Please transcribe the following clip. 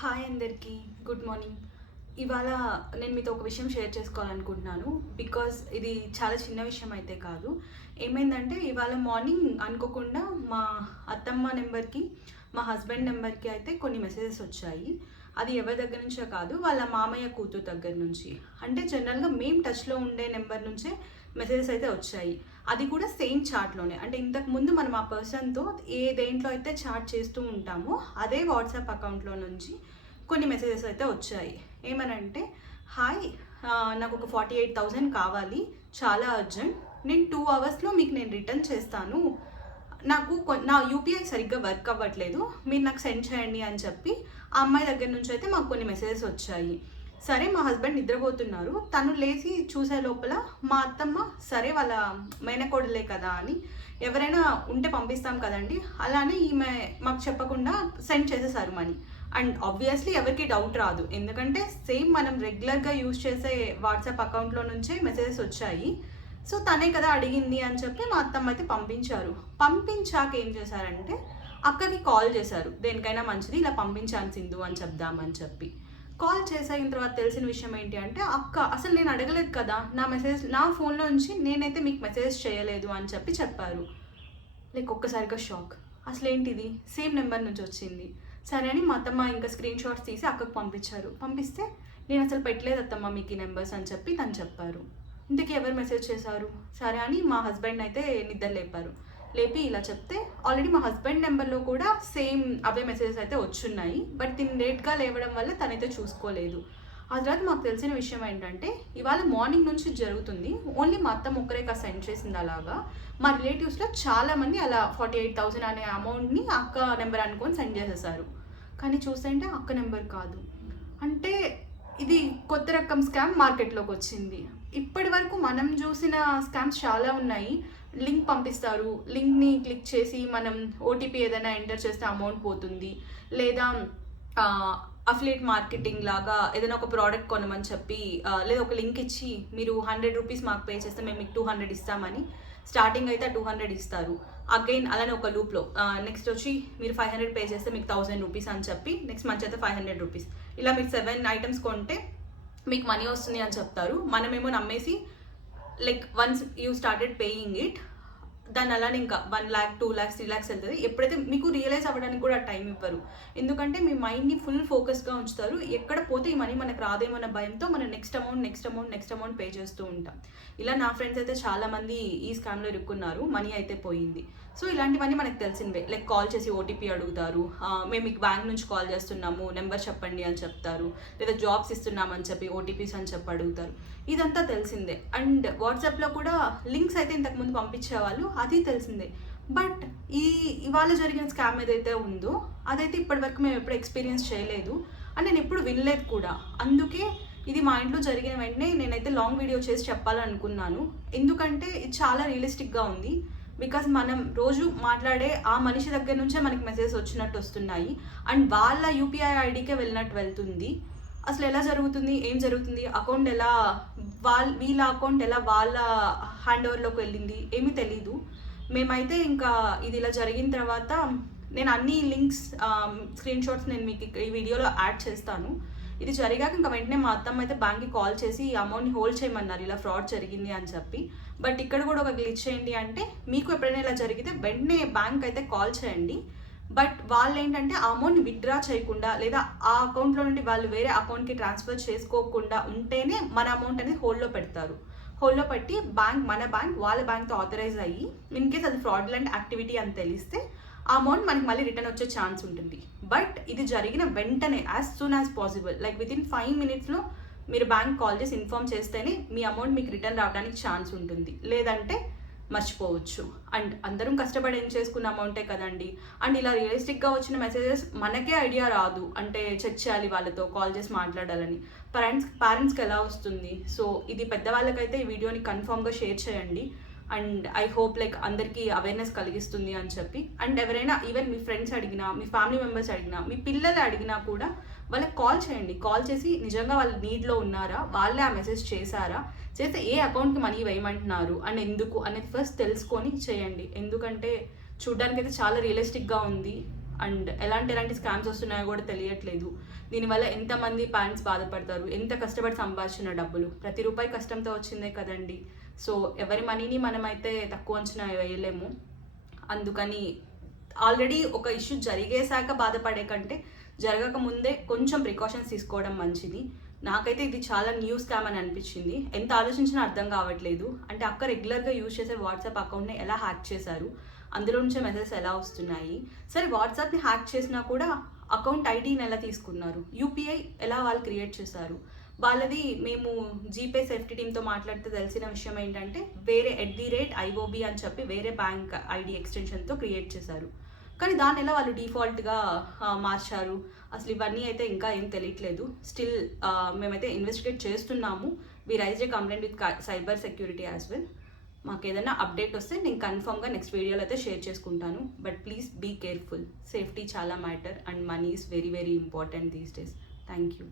Hi అందరికీ, good morning. ఇవాళ నేను మీతో ఒక విషయం షేర్ చేసుకోవాలనుకుంటున్నాను. బికాజ్ ఇది చాలా చిన్న విషయం అయితే కాదు. ఏమైందంటే ఇవాళ మార్నింగ్ అనుకోకుండా మా అత్తమ్మ నెంబర్కి, మా హస్బెండ్ నెంబర్కి అయితే కొన్ని మెసేజెస్ వచ్చాయి. అది ఎవరి దగ్గర నుంచో కాదు, వాళ్ళ మామయ్య కూతురు దగ్గర నుంచి. అంటే జనరల్గా మేము టచ్లో ఉండే నెంబర్ నుంచే మెసేజెస్ అయితే వచ్చాయి. అది కూడా సేమ్ చాట్లోనే. అంటే ఇంతకుముందు మనం ఆ పర్సన్తో ఏ దేంట్లో అయితే చాట్ చేస్తూ ఉంటామో అదే వాట్సాప్ అకౌంట్లో నుంచి కొన్ని మెసేజెస్ అయితే వచ్చాయి. ఏమనంటే, హాయ్, నాకు ఒక 48,000 కావాలి, చాలా అర్జెంట్. నేను 2 అవర్స్లో మీకు నేను రిటర్న్ చేస్తాను. నాకు నా యూపీఐ సరిగ్గా వర్క్ అవ్వట్లేదు, మీరు నాకు సెండ్ చేయండి అని చెప్పి ఆ అమ్మాయి దగ్గర నుంచి అయితే మాకు కొన్ని మెసేజెస్ వచ్చాయి. సరే, మా హస్బెండ్ నిద్రపోతున్నారు. తను లేచి చూసే లోపల మా అత్తమ్మ, సరే వాళ్ళ మేనకోడలే కదా అని ఎవరైనా ఉంటే పంపిస్తాం కదండి, అలానే ఈమె మాకు చెప్పకుండా సెండ్ చేసేసారు మనీ. అండ్ ఆబ్వియస్లీ ఎవరికి డౌట్ రాదు, ఎందుకంటే సేమ్ మనం రెగ్యులర్గా యూజ్ చేసే వాట్సాప్ అకౌంట్లో నుంచే మెసేజెస్ వచ్చాయి. సో తనే కదా అడిగింది అని చెప్పి మా అత్తమ్మ అయితే పంపించారు. పంపించాక ఏం చేశారంటే అక్కకి కాల్ చేశారు, దేనికైనా మంచిది ఇలా పంపించాను సింధు అని చెప్దామని చెప్పి. కాల్ చేసిన తర్వాత తెలిసిన విషయం ఏంటి అంటే, అక్క అసలు నేను అడగలేదు కదా, నా మెసేజ్ నా ఫోన్లో నుంచి నేనైతే మీకు మెసేజ్ చేయలేదు అని చెప్పి చెప్పారు. లైక్ ఒక్కసారిగా షాక్. అసలు ఏంటిది, సేమ్ నెంబర్ నుంచి వచ్చింది. సరే అని మా అత్తమ్మ ఇంకా స్క్రీన్ షాట్స్ తీసి అక్కకు పంపించారు. పంపిస్తే నేను అసలు పెట్టలేదు అత్తమ్మ మీకు ఈ నెంబర్స్ అని చెప్పి తను చెప్పారు. ఇంతకీ ఎవరు మెసేజ్ చేశారు? సరే అని మా హస్బెండ్ అయితే నిద్ర లేపారు. లేపి ఇలా చెప్తే ఆల్రెడీ మా హస్బెండ్ నెంబర్లో కూడా సేమ్ అవే మెసేజెస్ అయితే వచ్చున్నాయి. బట్ తిని లేట్గా లేవడం వల్ల తనైతే చూసుకోలేదు. ఆ తర్వాత మాకు తెలిసిన విషయం ఏంటంటే, ఇవాళ మార్నింగ్ నుంచి జరుగుతుంది. ఓన్లీ మా అత్తమ్మ ఒక్కరే సెండ్ చేసింది అలాగా. మా రిలేటివ్స్లో చాలామంది అలా 48,000 అనే అమౌంట్ని అక్క నెంబర్ అనుకొని సెండ్ చేసేసారు. కానీ చూస్తుంటే అక్క నెంబర్ కాదు. అంటే ఇది కొత్త రకం స్కామ్ మార్కెట్లోకి వచ్చింది. ఇప్పటి వరకు మనం చూసిన స్కామ్స్ చాలా ఉన్నాయి. లింక్ పంపిస్తారు, లింక్ని క్లిక్ చేసి మనం ఓటీపీ ఏదైనా ఎంటర్ చేస్తే అమౌంట్ పోతుంది, లేదా అఫిలియేట్ మార్కెటింగ్ లాగా ఏదైనా ఒక ప్రోడక్ట్ కొనమని చెప్పి లేదా ఒక లింక్ ఇచ్చి మీరు 100 రూపీస్ మాకు పే చేస్తే మేము మీకు 200 ఇస్తామని స్టార్టింగ్ అయితే 200 ఇస్తారు. అగైన్ అలానే ఒక లూప్లో నెక్స్ట్ వచ్చి మీరు 500 పే చేస్తే మీకు 1000 రూపీస్ అని చెప్పి నెక్స్ట్ మంత్ అయితే 500 రూపీస్, ఇలా మీరు 7 ఐటమ్స్ కొంటే మీకు మనీ వస్తుంది అని చెప్తారు. మనమేమో నమ్మేసి like once you started paying it, దాన్ని అలానే ఇంకా 1 lakh 2 lakhs 3 lakhs వెళ్తుంది. ఎప్పుడైతే మీకు రియలైజ్ అవ్వడానికి కూడా టైం ఇవ్వరు, ఎందుకంటే మీ మైండ్ని ఫుల్ ఫోకస్గా ఉంచుతారు. ఎక్కడ పోతే ఈ మనీ మనకు రాదేమన్న భయంతో మనం నెక్స్ట్ అమౌంట్ పే చేస్తూ ఉంటాం. ఇలా నా ఫ్రెండ్స్ అయితే చాలామంది ఈ స్కామ్లో ఇరుక్కున్నారు, మనీ అయితే పోయింది. సో ఇలాంటివన్నీ మనకు తెలిసిందే. లైక్ కాల్ చేసి ఓటీపీ అడుగుతారు, మేము మీకు బ్యాంక్ నుంచి కాల్ చేస్తున్నాము నెంబర్ చెప్పండి అని చెప్తారు, లేదా జాబ్స్ ఇస్తున్నామని చెప్పి ఓటీపీస్ అని చెప్పి అడుగుతారు. ఇదంతా తెలిసిందే. అండ్ వాట్సాప్లో కూడా లింక్స్ అయితే ఇంతకుముందు పంపించేవాళ్ళు, అది తెలిసిందే. బట్ ఇవాళ జరిగిన స్కామ్ ఏదైతే ఉందో అదైతే ఇప్పటివరకు మేము ఎప్పుడు ఎక్స్పీరియన్స్ చేయలేదు అండ్ నేను ఎప్పుడు వినలేదు కూడా. అందుకే ఇది మా ఇంట్లో జరిగిన వెంటనే నేనైతే లాంగ్ వీడియో చేసి చెప్పాలనుకున్నాను, ఎందుకంటే ఇది చాలా రియలిస్టిక్గా ఉంది. బికాజ్ మనం రోజు మాట్లాడే ఆ మనిషి దగ్గర నుంచే మనకి మెసేజ్ వచ్చినట్టు వస్తున్నాయి అండ్ వాళ్ళ యూపీఐ ఐడికే వెళ్ళినట్టు వెళ్తుంది. అసలు ఎలా జరుగుతుంది, ఏం జరుగుతుంది, అకౌంట్ ఎలా వీళ్ళ అకౌంట్ ఎలా వాళ్ళ హ్యాండ్ ఓవర్లోకి వెళ్ళింది ఏమీ తెలీదు. మేమైతే ఇంకా ఇది ఇలా జరిగిన తర్వాత నేను అన్ని లింక్స్ స్క్రీన్ షాట్స్ నేను మీకు ఈ వీడియోలో యాడ్ చేస్తాను. ఇది జరిగాక ఇంకా వెంటనే మా అత్తమ్మ అయితే బ్యాంక్కి కాల్ చేసి ఈ అమౌంట్ని హోల్డ్ చేయమన్నారు, ఇలా ఫ్రాడ్ జరిగింది అని చెప్పి. బట్ ఇక్కడ కూడా ఒక గ్లిచ్ ఏంటి అంటే, మీకు ఎప్పుడైనా ఇలా జరిగితే వెంటనే బ్యాంక్ అయితే కాల్ చేయండి. బట్ వాళ్ళు ఏంటంటే ఆ అమౌంట్ని విత్డ్రా చేయకుండా లేదా ఆ అకౌంట్లో నుండి వాళ్ళు వేరే అకౌంట్కి ట్రాన్స్ఫర్ చేసుకోకుండా ఉంటేనే మన అమౌంట్ అనేది హోల్డ్లో పెడతారు. హోల్డ్లో పెట్టి మన బ్యాంక్ వాళ్ళ బ్యాంక్తో ఆథరైజ్ అయ్యి ఇన్ కేస్ అది ఫ్రాడ్యులెంట్ యాక్టివిటీ అని తెలిస్తే ఆ అమౌంట్ మనకి మళ్ళీ రిటర్న్ వచ్చే ఛాన్స్ ఉంటుంది. బట్ ఇది జరిగిన వెంటనే as soon as possible, like within 5 minutesలో మీరు బ్యాంక్ కాల్ చేసి ఇన్ఫార్మ్ చేస్తేనే మీ అమౌంట్ మీకు రిటర్న్ రావడానికి ఛాన్స్ ఉంటుంది, లేదంటే మర్చిపోవచ్చు. అండ్ అందరం కష్టపడి ఏం చేసుకున్న అమౌంటే కదండి. అండ్ ఇలా రియలిస్టిక్గా వచ్చిన మెసేజెస్ మనకే ఐడియా రాదు, అంటే చెక్ చేయాలి వాళ్ళతో కాల్ చేసి మాట్లాడాలని. పేరెంట్స్కి ఎలా వస్తుంది? సో ఇది పెద్దవాళ్ళకైతే ఈ వీడియోని కన్ఫామ్గా షేర్ చేయండి. అండ్ ఐ హోప్ లైక్ అందరికీ అవేర్నెస్ కలిగిస్తుంది అని చెప్పి. అండ్ ఎవరైనా ఈవెన్ మీ ఫ్రెండ్స్ అడిగినా, మీ ఫ్యామిలీ మెంబర్స్ అడిగినా, మీ పిల్లలు అడిగినా కూడా వాళ్ళకి కాల్ చేయండి. కాల్ చేసి నిజంగా వాళ్ళు నీడ్లో ఉన్నారా, వాళ్ళే ఆ మెసేజ్ చేశారా, చేస్తే ఏ అకౌంట్కి మనీ వేయమంటున్నారు అండ్ ఎందుకు అనేది ఫస్ట్ తెలుసుకొని చేయండి. ఎందుకంటే చూడ్డానికైతే చాలా రియలిస్టిక్గా ఉంది. అండ్ ఎలాంటి స్కామ్స్ వస్తున్నాయో కూడా తెలియట్లేదు. దీనివల్ల ఎంతమంది పేరెంట్స్ బాధపడతారు, ఎంత కష్టపడి సంపాదించిన డబ్బులు, ప్రతి రూపాయి కష్టంతో వచ్చిందే కదండి. సో ఎవరి మనీని మనమైతే తక్కువ అంచనా వేయలేము. అందుకని ఆల్రెడీ ఒక ఇష్యూ జరిగేశాక బాధపడే కంటే జరగక ముందే కొంచెం ప్రికాషన్స్ తీసుకోవడం మంచిది. నాకైతే ఇది చాలా న్యూ స్కామ్ అని అనిపించింది. ఎంత ఆలోచించినా అర్థం కావట్లేదు. అంటే అక్క రెగ్యులర్గా యూజ్ చేసే వాట్సాప్ అకౌంట్ని ఎలా హ్యాక్ చేశారు, అందులో నుంచే మెసేజెస్ ఎలా వస్తున్నాయి, సరే వాట్సాప్ని హ్యాక్ చేసినా కూడా అకౌంట్ ఐడీని ఎలా తీసుకున్నారు, యూపీఐ ఎలా వాళ్ళు క్రియేట్ చేశారు, వాళ్ళది మేము జీపే సేఫ్టీ టీమ్తో మాట్లాడితే తెలిసిన విషయం ఏంటంటే వేరే @IOB అని చెప్పి వేరే బ్యాంక్ ఐడి ఎక్స్టెన్షన్తో క్రియేట్ చేశారు. కానీ దాన్ని ఎలా వాళ్ళు డిఫాల్ట్గా మార్చారు, అసలు ఇవన్నీ అయితే ఇంకా ఏం తెలియట్లేదు. స్టిల్ మేమైతే ఇన్వెస్టిగేట్ చేస్తున్నాము. We raise a complaint with cyber security as well. మాకు ఏదైనా అప్డేట్ వస్తే నేను కన్ఫర్మ్గా నెక్స్ట్ వీడియోలో అయితే షేర్ చేసుకుంటాను. But please be careful. Safety చాలా matter and money is very very important these days. Thank you.